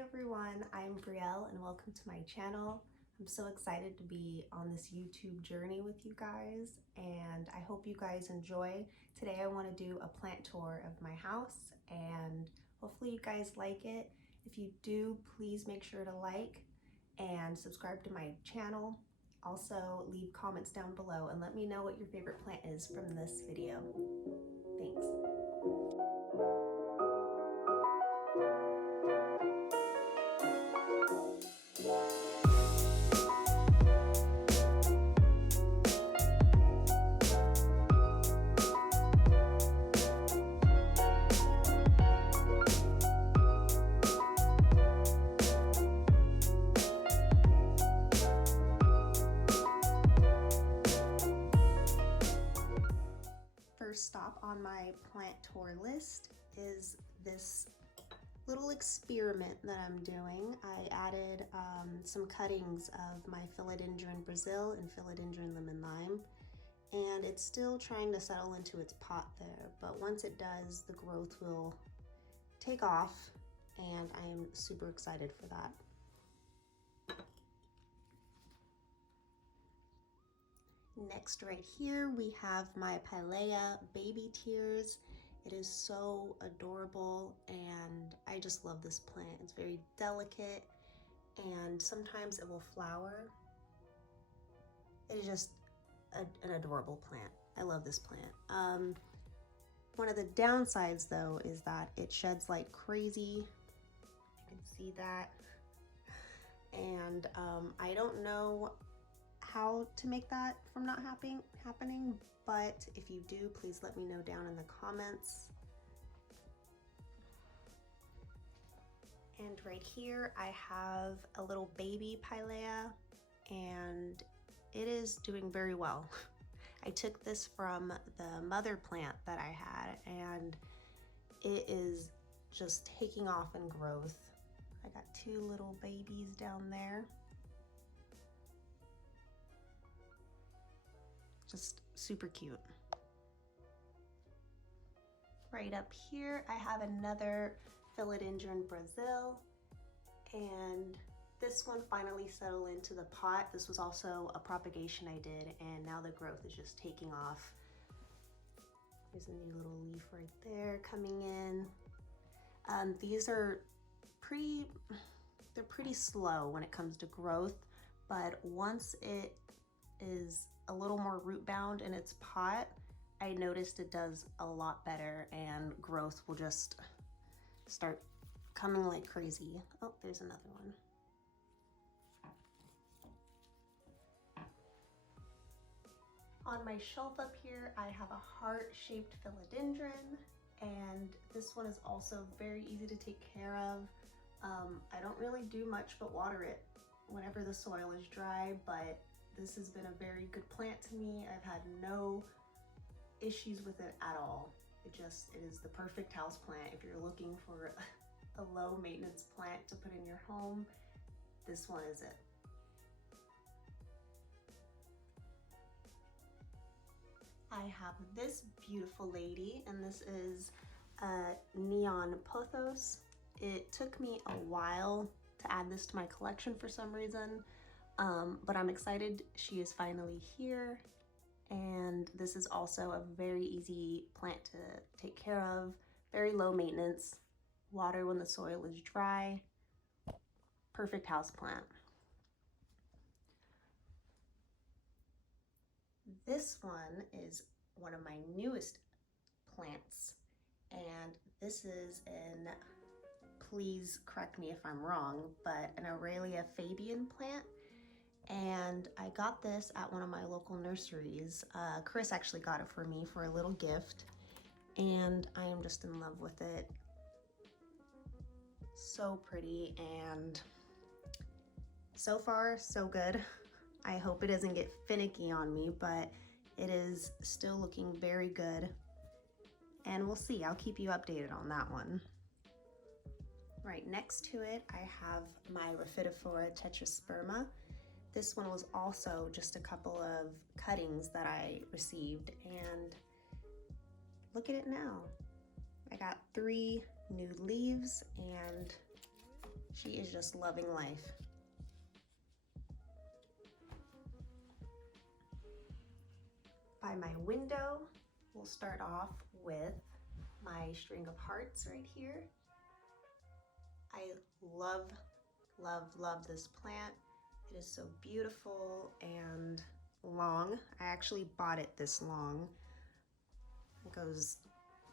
everyone, I'm Brielle and welcome to my channel. I'm so excited to be on this YouTube journey with you guys and I hope you guys enjoy. Today I want to do a plant tour of my house and hopefully you guys like it. If you do, please make sure to like and subscribe to my channel. Also leave comments down below and let me know what your favorite plant is from this video. Thanks. First stop on my plant tour list is this little experiment that I'm doing. I added some cuttings of my Philodendron Brazil and Philodendron Lemon Lime, and it's still trying to settle into its pot there, but once it does, the growth will take off, and I am super excited for that. Next, right here, we have my Pilea Baby Tears. It is so adorable and I just love this plant. It's very delicate and sometimes it will flower. It is just an adorable plant. I love this plant. One of the downsides though is that it sheds like crazy. You can see that. And I don't know how to make that from not happening, but if you do, please let me know down in the comments. And right here I have a little baby Pilea and it is doing very well. I took this from the mother plant that I had and it is just taking off in growth. I got two little babies down there. Just super cute. Right up here, I have another Philodendron Brazil, and this one finally settled into the pot. This was also a propagation I did, and now the growth is just taking off. There's a new little leaf right there coming in. These are they're pretty slow when it comes to growth, but once it is a little more root bound in its pot, I noticed it does a lot better and growth will just start coming like crazy. Oh, there's another one. On my shelf up here, I have a heart-shaped philodendron, and this one is also very easy to take care of. I don't really do much but water it whenever the soil is dry, but this has been a very good plant to me. I've had no issues with it at all. It is the perfect house plant. If you're looking for a low maintenance plant to put in your home, this one is it. I have this beautiful lady, and this is a neon pothos. It took me a while to add this to my collection for some reason. But I'm excited she is finally here, and this is also a very easy plant to take care of, very low maintenance, water when the soil is dry, perfect house plant. This one is one of my newest plants, and this is please correct me if I'm wrong, but an Aralia Fabian plant. And I got this at one of my local nurseries. Chris actually got it for me for a little gift, and I am just in love with it. So pretty, and so far so good. I hope it doesn't get finicky on me, but it is still looking very good, and we'll see. I'll keep you updated on that one. Right next to it, I have my Raphidophora tetrasperma. This one was also just a couple of cuttings that I received, and look at it now. I got 3 new leaves and She is just loving life. By my window, we'll start off with my string of hearts right here. I love, love, love this plant. It is so beautiful and long. I actually bought it this long. It goes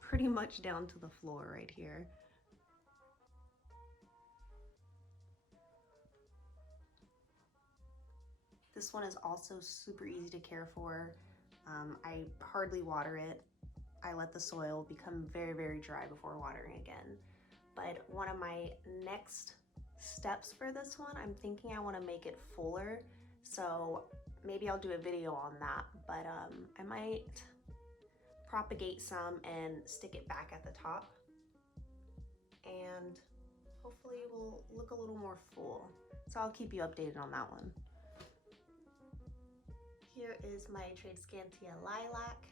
pretty much down to the floor right here. This one is also super easy to care for. I hardly water it. I let the soil become very, very dry before watering again. But one of my next steps for this one, I'm thinking I want to make it fuller. So maybe I'll do a video on that, but I might propagate some and stick it back at the top. And hopefully it will look a little more full. So I'll keep you updated on that one. Here is my Tradescantia Lilac,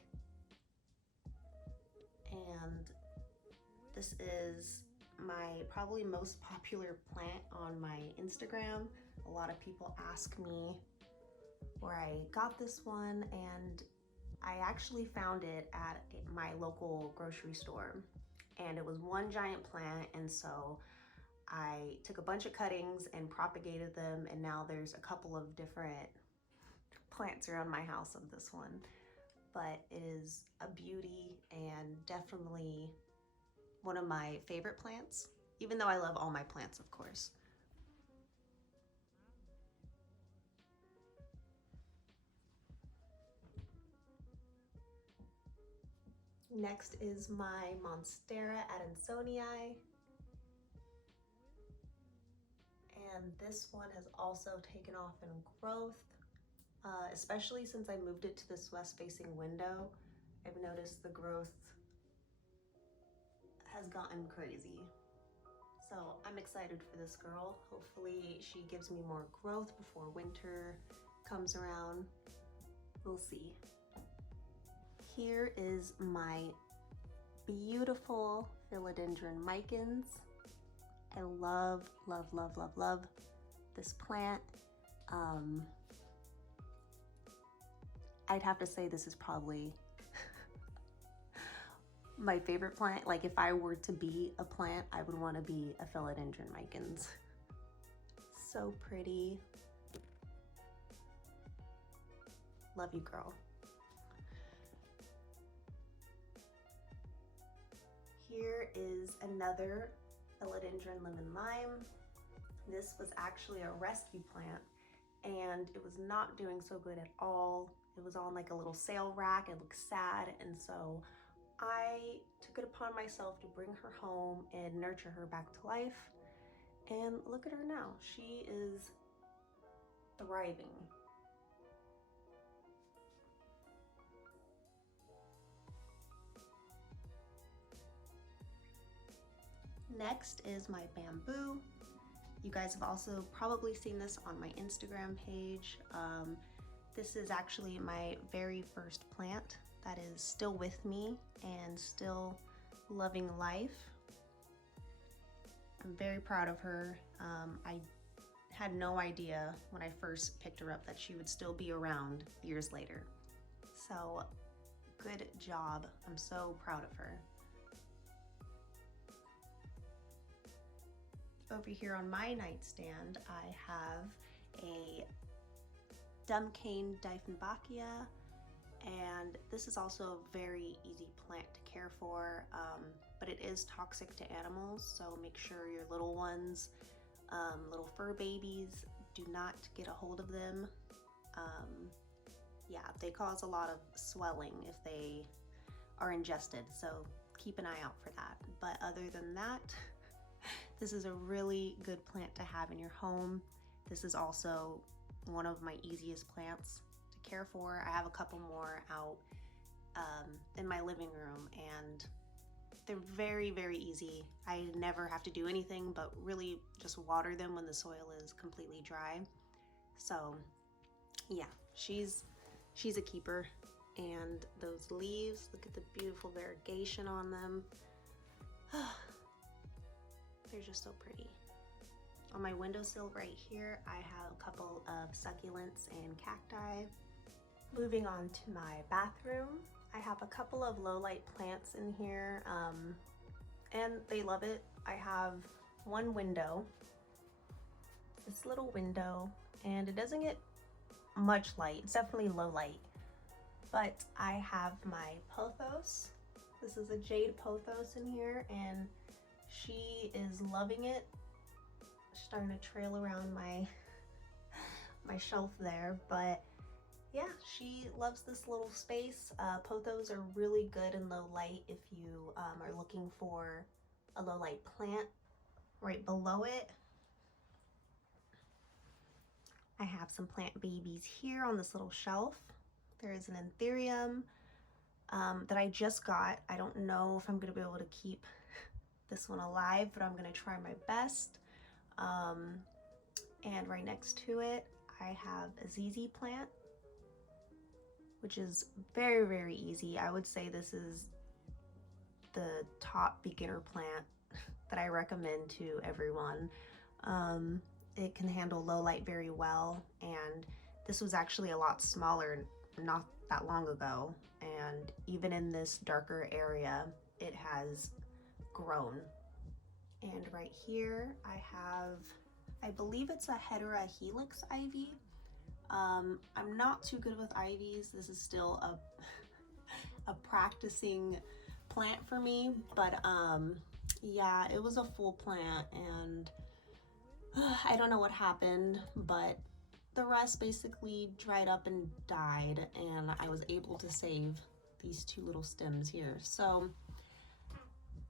and this is my probably most popular plant on my Instagram. A lot of people ask me where I got this one, and I actually found it at my local grocery store, and it was one giant plant, and so I took a bunch of cuttings and propagated them, and now there's a couple of different plants around my house of this one. But it is a beauty and definitely one of my favorite plants, even though I love all my plants, of course. Next is my Monstera Deliciosa, and this one has also taken off in growth. Especially since I moved it to this west-facing window, I've noticed the growth has gotten crazy. So I'm excited for this girl. Hopefully she gives me more growth before winter comes around. We'll see. Here is my beautiful Philodendron Micans. I love, love, love, love, love this plant. I'd have to say this is probably my favorite plant. Like if I were to be a plant, I would want to be a Philodendron Micans. So pretty. Love you, girl. Here is another Philodendron Lemon Lime. This was actually a rescue plant, and it was not doing so good at all. It was on like a little sale rack. It looked sad, and so I took it upon myself to bring her home and nurture her back to life. And look at her now. She is thriving. Next is my bamboo. You guys have also probably seen this on my Instagram page. This is actually my very first plant that is still with me and still loving life. I'm very proud of her. I had no idea when I first picked her up that she would still be around years later. So good job. I'm so proud of her. Over here on my nightstand, I have a Dumbcane Dieffenbachia, and this is also a very easy plant to care for, but it is toxic to animals, so make sure your little ones, little fur babies, do not get a hold of them. Yeah, they cause a lot of swelling if they are ingested, so keep an eye out for that. But other than that, this is a really good plant to have in your home. This is also one of my easiest plants to care for. I have a couple more out in my living room, and they're very, very easy. I never have to do anything but really just water them when the soil is completely dry. So yeah, she's a keeper. And those leaves, look at the beautiful variegation on them. They're just so pretty. On my windowsill right here, I have a couple of succulents and cacti. Moving on to my bathroom, I have a couple of low light plants in here, and they love it. I have one window, this little window, and it doesn't get much light. It's definitely low light, but I have my Pothos. This is a jade Pothos in here, and she is loving it. She's starting to trail around my shelf there, but yeah, she loves this little space. Pothos are really good in low light if you are looking for a low light plant. Right below it, I have some plant babies here on this little shelf. There is an anthurium that I just got. I don't know if I'm gonna be able to keep this one alive, but I'm gonna try my best. And right next to it, I have a ZZ plant, which is very, very easy. I would say this is the top beginner plant that I recommend to everyone. It can handle low light very well, and this was actually a lot smaller not that long ago, and even in this darker area it has grown. And right here I have, I believe it's a Hedera helix ivy. I'm not too good with ivies. This is still a practicing plant for me, but yeah, it was a full plant, and I don't know what happened, but the rest basically dried up and died, and I was able to save these two little stems here. So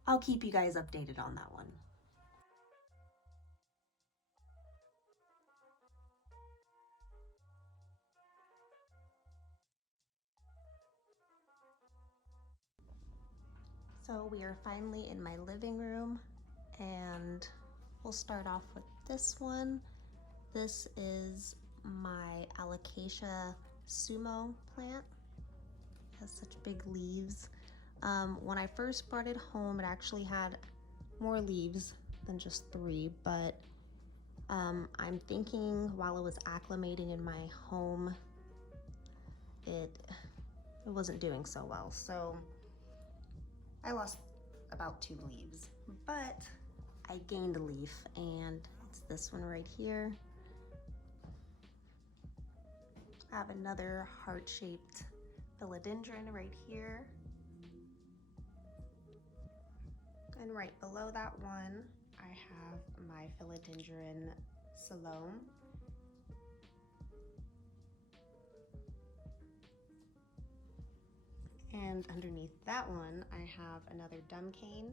I'll keep you guys updated on that one. So we are finally in my living room, and we'll start off with this one. This is my Alocasia Sumo plant. It has such big leaves. When I first brought it home, it actually had more leaves than just 3, but I'm thinking while it was acclimating in my home, it wasn't doing so well. So I lost about 2 leaves, but I gained a leaf, and it's this one right here. I have another heart-shaped philodendron right here. And right below that one, I have my Philodendron Selloum. And underneath that one, I have another dumb cane.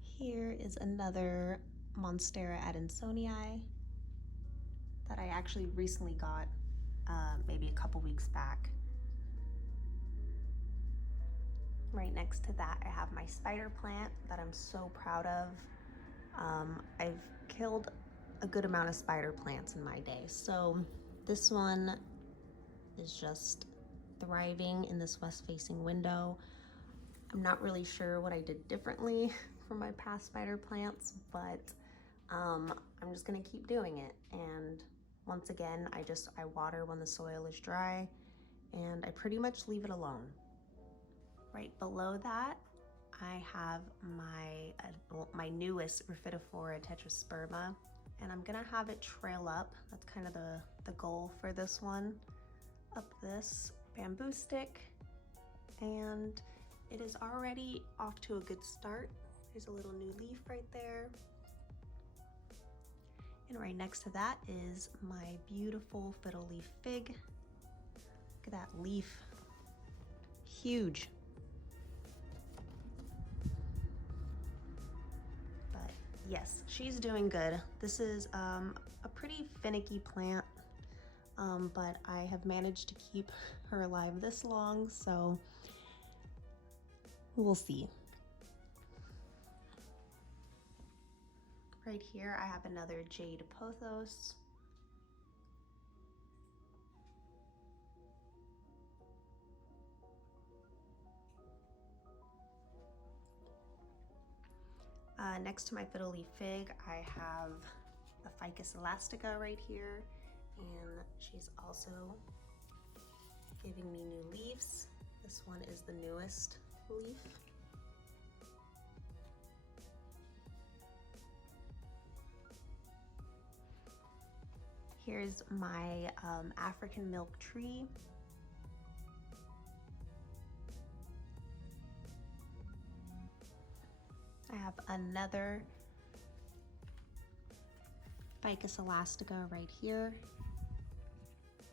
Here is another Monstera Adansonii that I actually recently got, maybe a couple weeks back. Right next to that, I have my spider plant that I'm so proud of. I've killed a good amount of spider plants in my day, so this one is just thriving in this west-facing window. I'm not really sure what I did differently from my past spider plants, but I'm just gonna keep doing it. And once again, I water when the soil is dry, and I pretty much leave it alone. Right below that, I have my newest Rhiphidophora tetrasperma, and I'm gonna have it trail up. That's kind of the goal for this one, up this bamboo stick, and it is already off to a good start. There's a little new leaf right there. And right next to that is my beautiful Fiddle Leaf Fig. Look at that leaf, huge. But yes, she's doing good. This is a pretty finicky plant, but I have managed to keep her alive this long, so we'll see. Right here, I have another jade Pothos. Next to my Fiddle Leaf Fig, I have the Ficus Elastica right here, and she's also giving me new leaves. This one is the newest leaf. Here's my African milk tree. I have another Ficus Elastica right here,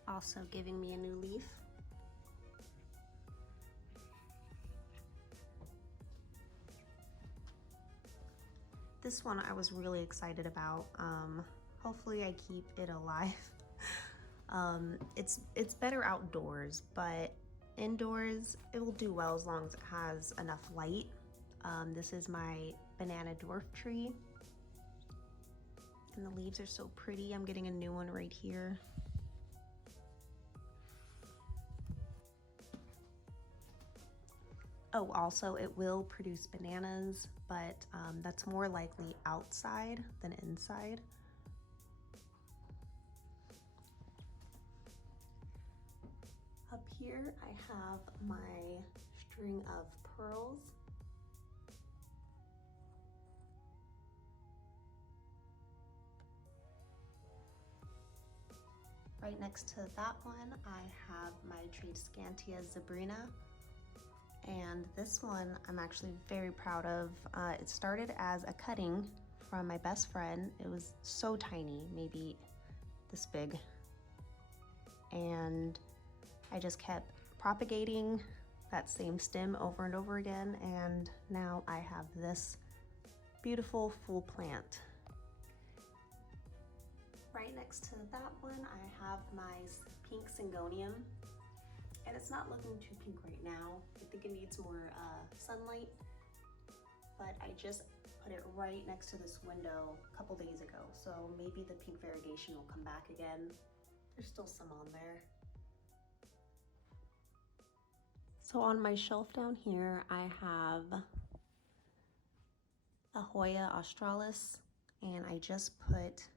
also giving me a new leaf. This one I was really excited about. Hopefully I keep it alive. It's better outdoors, but indoors it will do well as long as it has enough light. This is my banana dwarf tree, and the leaves are so pretty. I'm getting a new one right here. Oh, also it will produce bananas, but that's more likely outside than inside. Up here I have my string of pearls. Right next to that one, I have my Tradescantia Zebrina. And this one I'm actually very proud of. It started as a cutting from my best friend. It was so tiny, maybe this big. And I just kept propagating that same stem over and over again, and now I have this beautiful full plant. Right next to that one, I have my pink Syngonium, and it's not looking too pink right now. I think it needs more sunlight, but I just put it right next to this window a couple days ago, so maybe the pink variegation will come back again. There's still some on there. So on my shelf down here, I have a Hoya Australis, and I just put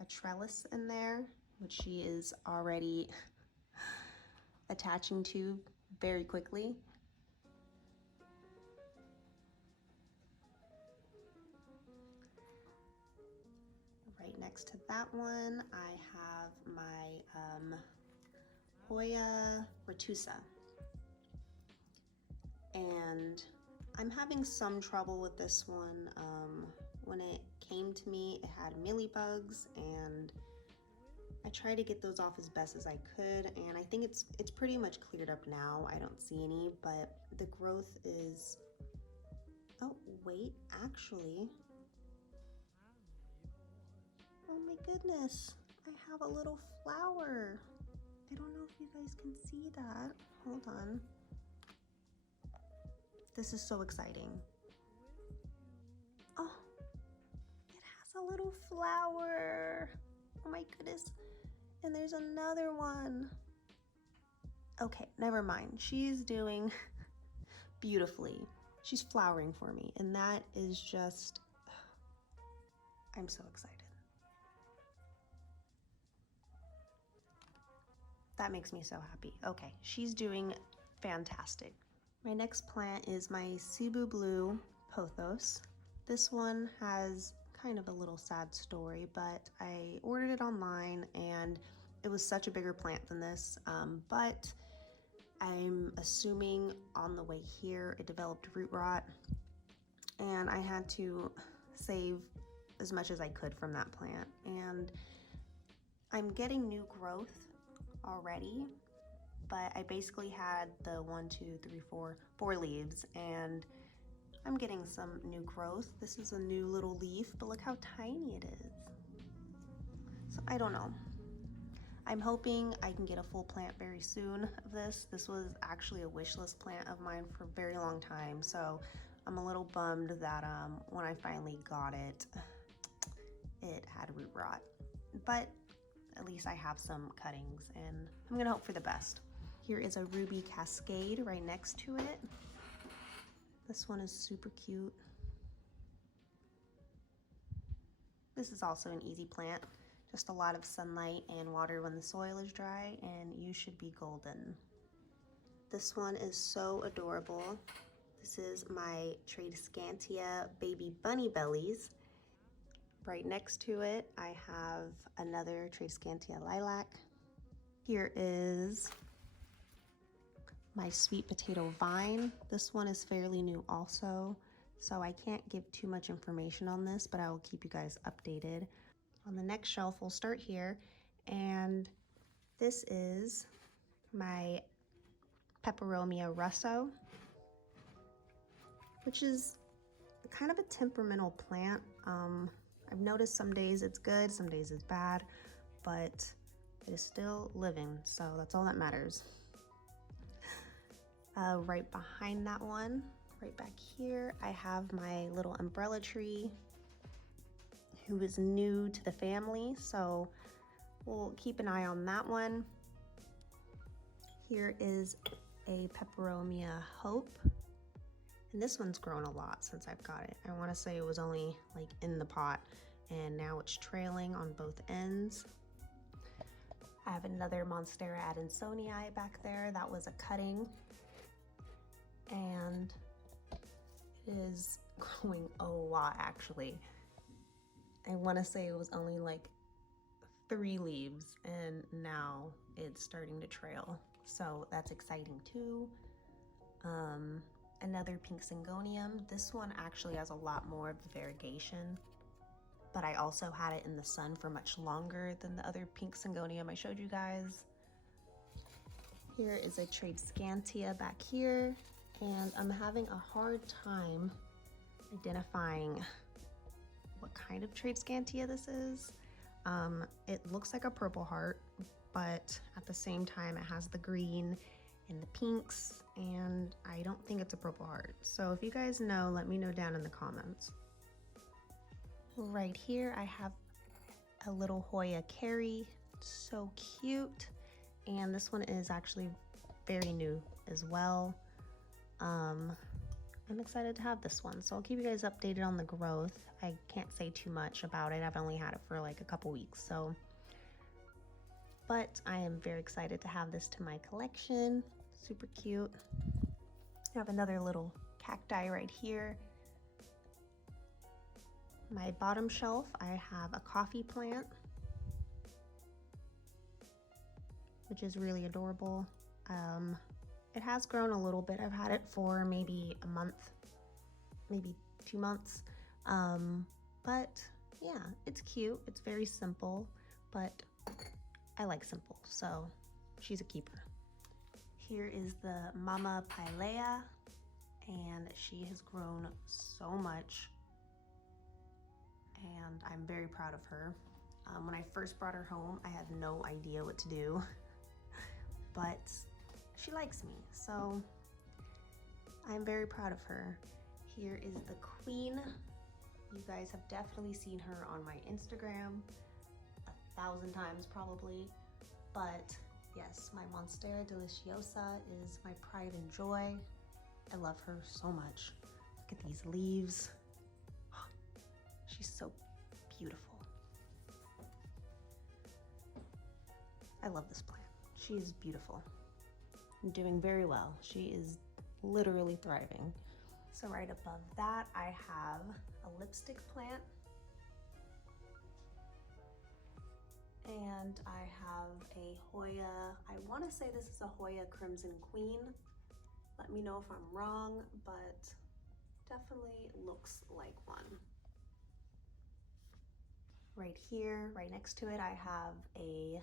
a trellis in there, which she is already attaching to very quickly. Right next to that one, I have my Hoya Retusa. And I'm having some trouble with this one. When it came to me, it had mealybugs, and I tried to get those off as best as I could, and I think it's pretty much cleared up now. I don't see any, but the growth is, oh wait, actually, oh my goodness, I have a little flower. I don't know if you guys can see that. Hold on. This is so exciting. Oh, it has a little flower. Oh my goodness. And there's another one. Okay, never mind. She's doing beautifully. She's flowering for me, and that is just, I'm so excited. That makes me so happy. Okay, she's doing fantastic. My next plant is my Cebu blue Pothos. This one has kind of a little sad story, but I ordered it online and it was such a bigger plant than this, but I'm assuming on the way here it developed root rot, and I had to save as much as I could from that plant. And I'm getting new growth already, but I basically had the 4 leaves, and I'm getting some new growth. This is a new little leaf, but look how tiny it is. So I don't know. I'm hoping I can get a full plant very soon of this. This was actually a wish list plant of mine for a very long time, so I'm a little bummed that when I finally got it, it had root rot. But at least I have some cuttings, and I'm gonna hope for the best. Here is a ruby Cascade right next to it. This one is super cute. This is also an easy plant. Just a lot of sunlight and water when the soil is dry, and you should be golden. This one is so adorable. This is my Tradescantia baby bunny bellies. Right next to it, I have another Tradescantia Lilac. Here is my sweet potato vine. This one is fairly new also, so I can't give too much information on this, but I will keep you guys updated. On the next shelf, we'll start here, and this is my Peperomia Rosso, which is kind of a temperamental plant. I've noticed some days it's good, some days it's bad, but it is still living, so that's all that matters. Right behind that one, right back here, I have my little umbrella tree who is new to the family, so we'll keep an eye on that one. Here is a Peperomia Hope, and this one's grown a lot since I've got it. I want to say it was only like in the pot, and now it's trailing on both ends. I have another Monstera Adansonii back there. That was a cutting, and it is growing a lot actually. I want to say it was only like 3 leaves, and now it's starting to trail, so that's exciting too. Another pink Syngonium. This one actually has a lot more of the variegation, but I also had it in the sun for much longer than the other pink Syngonium I showed you guys. Here is a Tradescantia back here, and I'm having a hard time identifying what kind of Tradescantia this is. It looks like a purple heart, but at the same time it has the green and the pinks, and I don't think it's a purple heart. So if you guys know, let me know down in the comments. Right here I have a little Hoya Carry, so cute, and this one is actually very new as well. I'm excited to have this one, so I'll keep you guys updated on the growth. I can't say too much about it. I've only had it for like a couple weeks, so. But I am very excited to have this to my collection. Super cute. I have another little cacti right here. My bottom shelf, I have a coffee plant, which is really adorable. It has grown a little bit. I've had it for maybe a month, maybe 2 months. But yeah, it's cute. It's very simple, but I like simple, so she's a keeper. Here is the Mama Pilea, and she has grown so much, and I'm very proud of her. When I first brought her home, I had no idea what to do, but she likes me, so I'm very proud of her. Here is the Queen. You guys have definitely seen her on my Instagram 1,000 times probably, but yes, my Monstera Deliciosa is my pride and joy. I love her so much. Look at these leaves. She's so beautiful. I love this plant. She is beautiful and doing very well. She is literally thriving. So right above that, I have a lipstick plant, and I have a Hoya, I want to say this is a Hoya Crimson Queen. Let me know if I'm wrong, but definitely looks like one. Right here, right next to it, I have a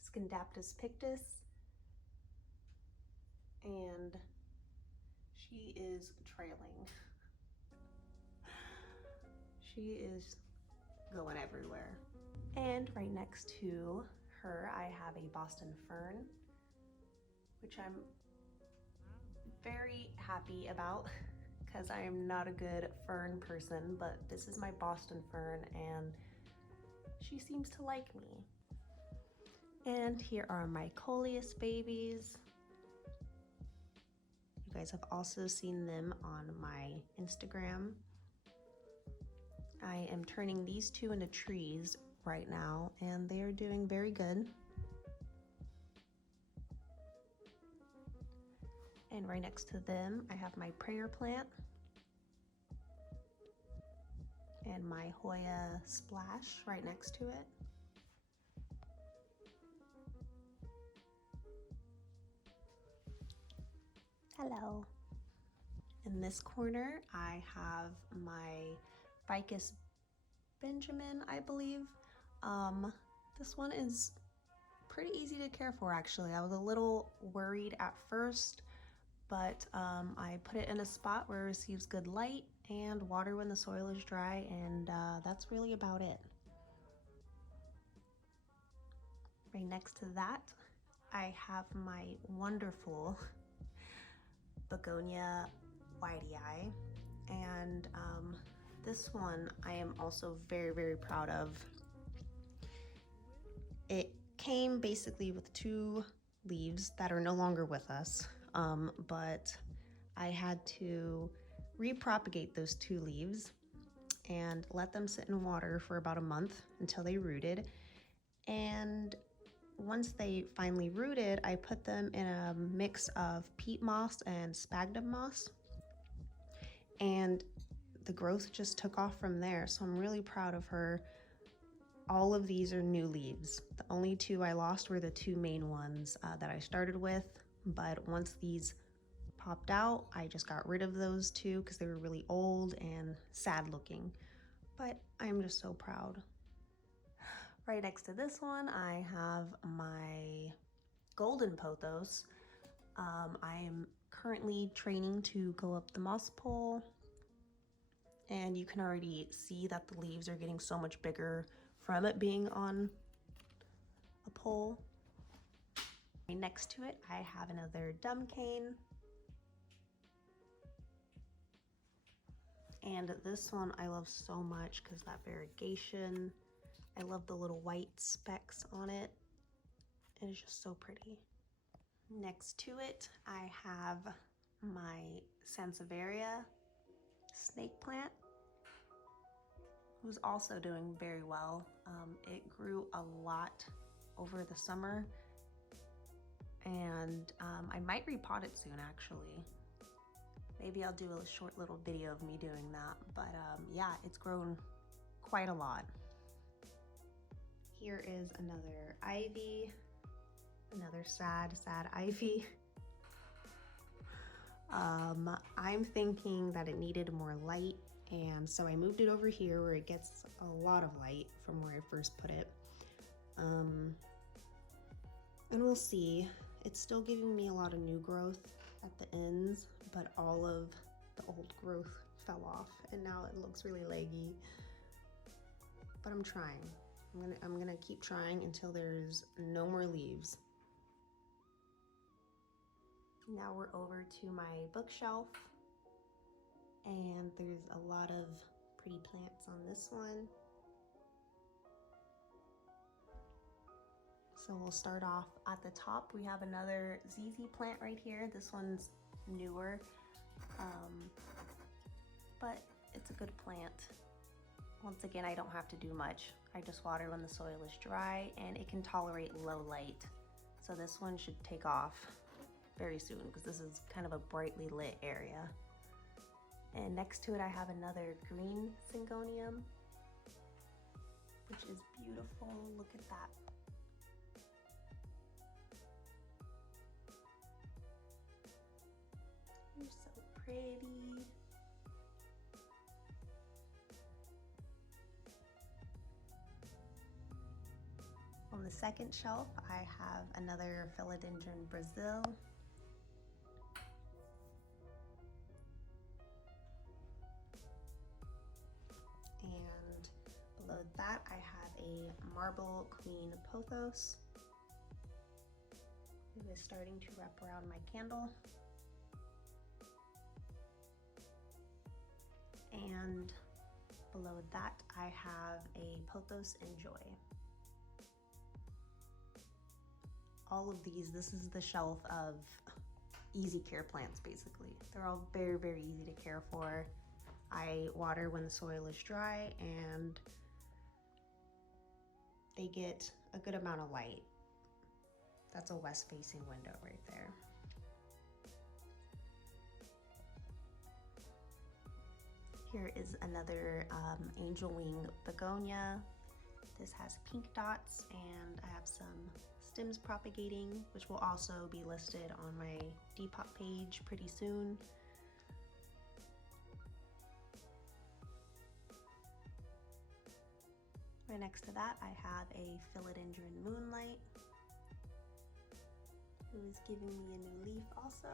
Scindapsus Pictus, and she is trailing. She is going everywhere. And right next to her, I have a Boston Fern, which I'm very happy about because I am not a good fern person, but this is my Boston Fern and she seems to like me. And here are my Coleus babies. You guys have also seen them on my Instagram. I am turning these two into trees right now, and they are doing very good. And right next to them, I have my prayer plant and my Hoya Splash right next to it. Hello. In this corner, I have my Ficus Benjamin, I believe. This one is pretty easy to care for, actually. I was a little worried at first, but I put it in a spot where it receives good light and water when the soil is dry, and that's really about it. Right next to that, I have my wonderful Begonia Whitey Eye, and this one I am also very, very proud of. It came basically with 2 leaves that are no longer with us, but I had to repropagate those 2 leaves and let them sit in water for about a month until they rooted. And once they finally rooted, I put them in a mix of peat moss and sphagnum moss, and the growth just took off from there. So I'm really proud of her. All of these are new leaves. The only 2 I lost were the 2 main ones that I started with, but once these popped out, I just got rid of those 2 because they were really old and sad looking. But I'm just so proud. Right next to this one, I have my golden pothos. I am currently training to go up the moss pole, and you can already see that the leaves are getting so much bigger from it being on a pole. Right next to it, I have another dumb cane. And this one I love so much because that variegation. I love the little white specks on it. It is just so pretty. Next to it, I have my Sansevieria snake plant, who's also doing very well. It grew a lot over the summer, and I might repot it soon, actually. Maybe I'll do a short little video of me doing that, but yeah, it's grown quite a lot. Here is another ivy, another sad, sad ivy. I'm thinking that it needed more light, and so I moved it over here where it gets a lot of light from where I first put it. And we'll see. It's still giving me a lot of new growth at the ends, but all of the old growth fell off, and now it looks really leggy. But I'm trying. I'm gonna keep trying until there's no more leaves. Now we're over to my bookshelf, and there's a lot of pretty plants on this one. So we'll start off at the top. We have another ZZ plant right here. This one's newer, but it's a good plant. Once again, I don't have to do much. I just water when the soil is dry, and it can tolerate low light. So this one should take off very soon because this is kind of a brightly lit area. And next to it, I have another green Syngonium, which is beautiful. Look at that. You're so pretty. On the second shelf, I have another Philodendron Brazil. And below that, I have a Marbel Queen Pothos, who is starting to wrap around my candle. And below that, I have a Pothos Enjoy. All of these, this is the shelf of easy care plants, basically. They're all very, very easy to care for. I water when the soil is dry and they get a good amount of light. That's a west-facing window right there. Here is another angel wing begonia. This has pink dots and I have some stems propagating, which will also be listed on my Depop page pretty soon. Right next to that, I have a Philodendron Moonlight, who is giving me a new leaf also.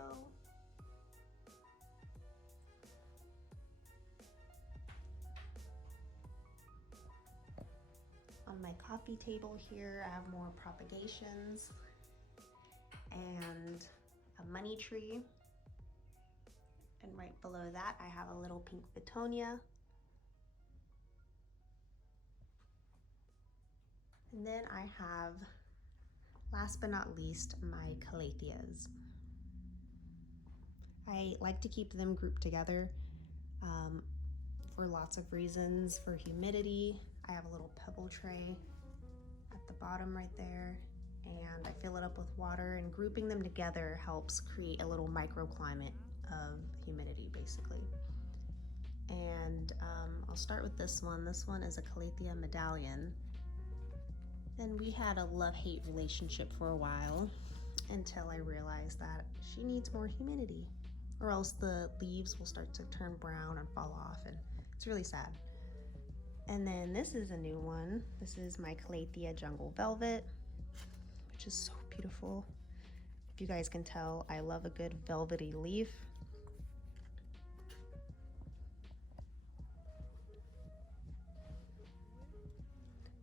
On my coffee table here, I have more propagations and a money tree. And right below that, I have a little pink Fittonia. And then I have, last but not least, my Calatheas. I like to keep them grouped together for lots of reasons. For humidity, I have a little pebble tray at the bottom right there, and I fill it up with water, and grouping them together helps create a little microclimate of humidity basically. And I'll start with this one. This one is a Calathea Medallion. And we had a love-hate relationship for a while until I realized that she needs more humidity, or else the leaves will start to turn brown and fall off, and it's really sad. And then this is a new one. This is my Calathea Jungle Velvet, which is so beautiful. If you guys can tell, I love a good velvety leaf.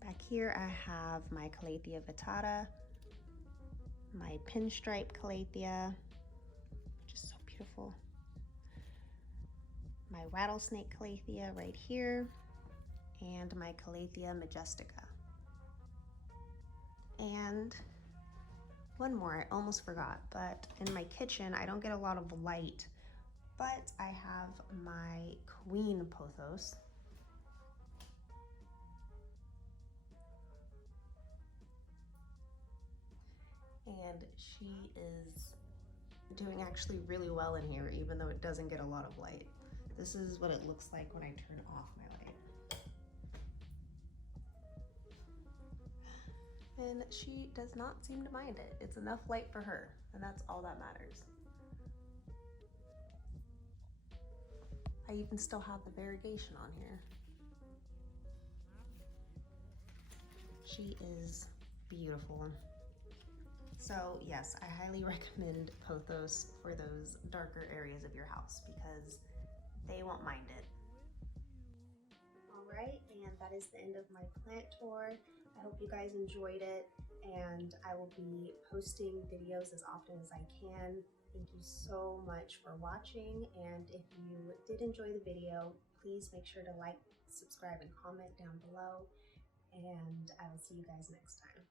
Back here I have my Calathea Vittata, my pinstripe Calathea, which is so beautiful, my Rattlesnake Calathea right here, and my Calathea Majestica. And one more, I almost forgot, but in my kitchen I don't get a lot of light, but I have my Queen Pothos. And she is doing actually really well in here, even though it doesn't get a lot of light. This is what it looks like when I turn off my light. And she does not seem to mind it. It's enough light for her, and that's all that matters. I even still have the variegation on here. She is beautiful. So yes, I highly recommend Pothos for those darker areas of your house because they won't mind it. All right, and that is the end of my plant tour. I hope you guys enjoyed it, and I will be posting videos as often as I can. Thank you so much for watching, and if you did enjoy the video, please make sure to like, subscribe, and comment down below, and I will see you guys next time.